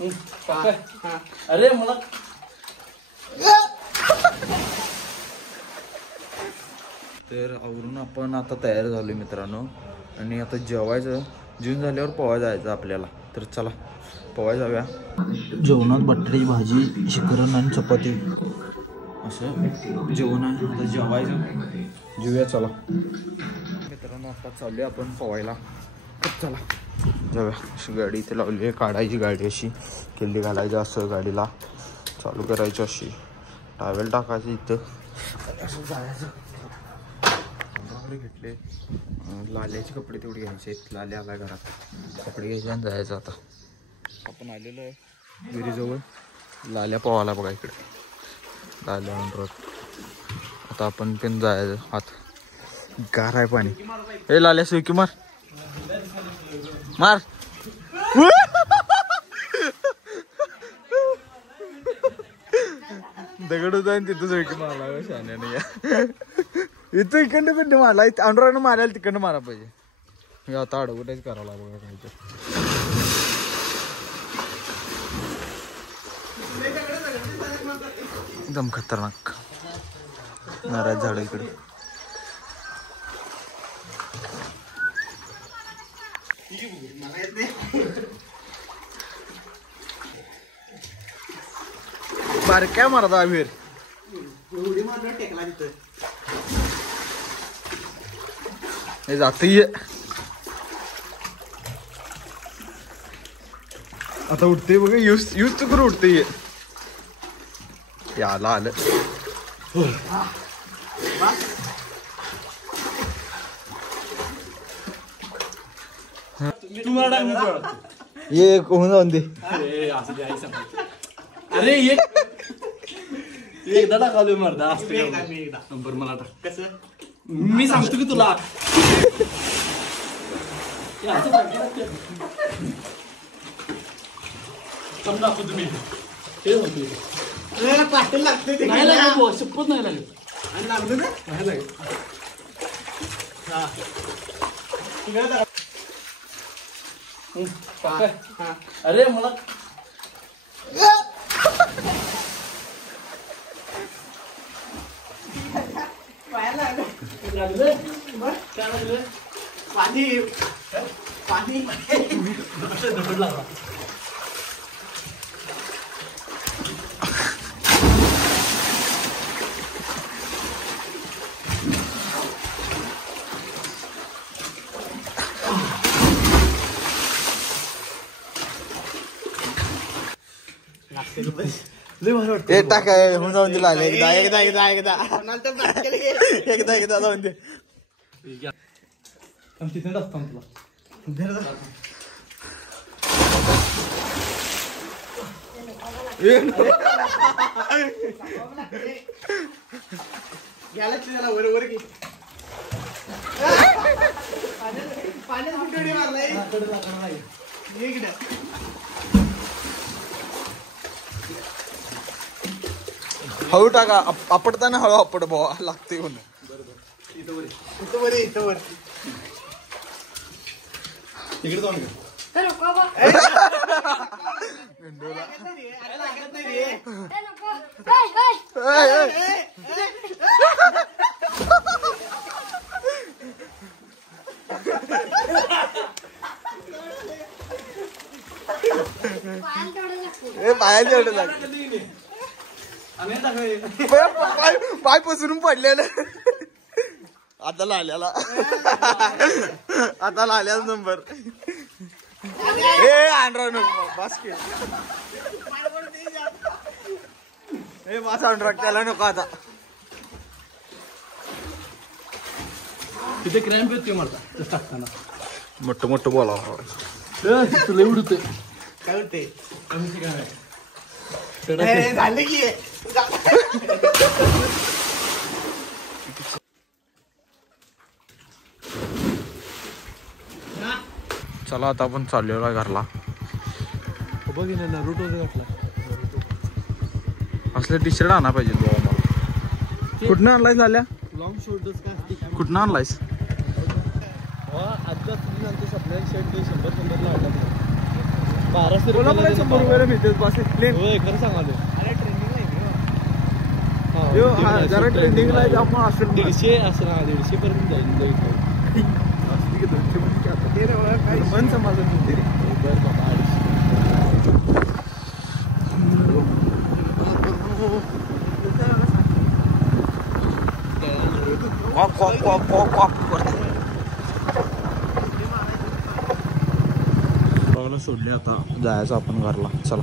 अरे मला तर आवरून आपण आता तयार झालोय मित्रांनो आणि आता जेवायचं. जेवण झाल्यावर पोहायला जायचं आपल्याला. तर चला पोहायला जाऊया. जेवणात बटाट्याची भाजी, शिकरण आणि चपाती असं जेवण आहे. आता जेवायचं. जेवूया चला मित्रांनो. आता चालूया आपण पोहायला. चला जाऊया. अशी गाडी इथे लावली आहे. काढायची गाडी अशी किल्ली घालायचं असं गाडीला चालू करायची अशी टावेल टाकायचं इथं असं जायचं. घेतले लाल्याचे कपडे तेवढे घ्यायचे. लाल्या आला घरात कपडे घ्यायचे आणि जायचं. आता आपण आलेलो आहे विहिरीजवळ. लाल्या पोहायला बघा इकडे. लाल्या अंडर. आता आपण पण जायचं. आत गार आहे पाणी. हे लाल्या सुकी मार मार. दगड होता आणि तिथं सुकी मारला शान्याने. या इथं इकडनं पण मारला. अंडरानं मारायला तिकडनं मारा पाहिजे. आता अडवटाच करावं बघा काहीतरी. एकदम खतरनाक नारळ झाड इकडे. बारक्या मारता विहीर हे जाते. आता उठते बघा. यूज तर करून उठते. याला आलं. ये होऊन जाऊन दे. अरे एकदा टाकालोय मर्दा. नंबर मला टाक. कसं मी सांगतो की तुला. समजा तुम्ही हे पाटील लागते. नाही लागत शपथ नाही लागत. आणि लागलं ना नाही लागत. अरे मला पाणी पाणी दगड लागला. ते टाकाय होऊन जाऊन दिला. एकदा एकदा एकदा एकदा एकदा एकदा जाऊन दे. तिथे टाकतो तुला. गेला बरोबर की पाण्यात कुठे मारलाय. हळू टाका. आपडताना हळू आपड भावा लागते. म्हणून तिकडे जाऊन पायाचे एवढं लागते. पाय पसरून पडलेलं. आता लाल्याला आता लाल्याच नंबर. ए आंड्रा नको बास्केट. हे माझा आंड्रा त्याला नको. आता तिथे क्रॅम्प येते मला टाकताना. मोठं मोठं बोलावं. तुला एवढते काय होते. झालं की चला आता आपण चाललेलो आहे घरला. बघ ना रूट वगैरे घातला. असले टी शर्ट आणा पाहिजे बाबा मला. कुठनं आणलायस झाल्या. लॉंग शोल्डर्स काय कुठनं आणलायस. आजचा आपल्या शर्ट 100 ला वाटत. 1200 कोल्हापुरात 100 रुपयाला मिळते बस प्लेन. होय खरं सांगालो. जरा ट्रेंडिंगला आहे आपण असेल 150 असं ना 150 पर्यंत जाईल. मन समाधान होते रे. बरं बाबा 250. सोडले आता जायचं आपण घरला. चला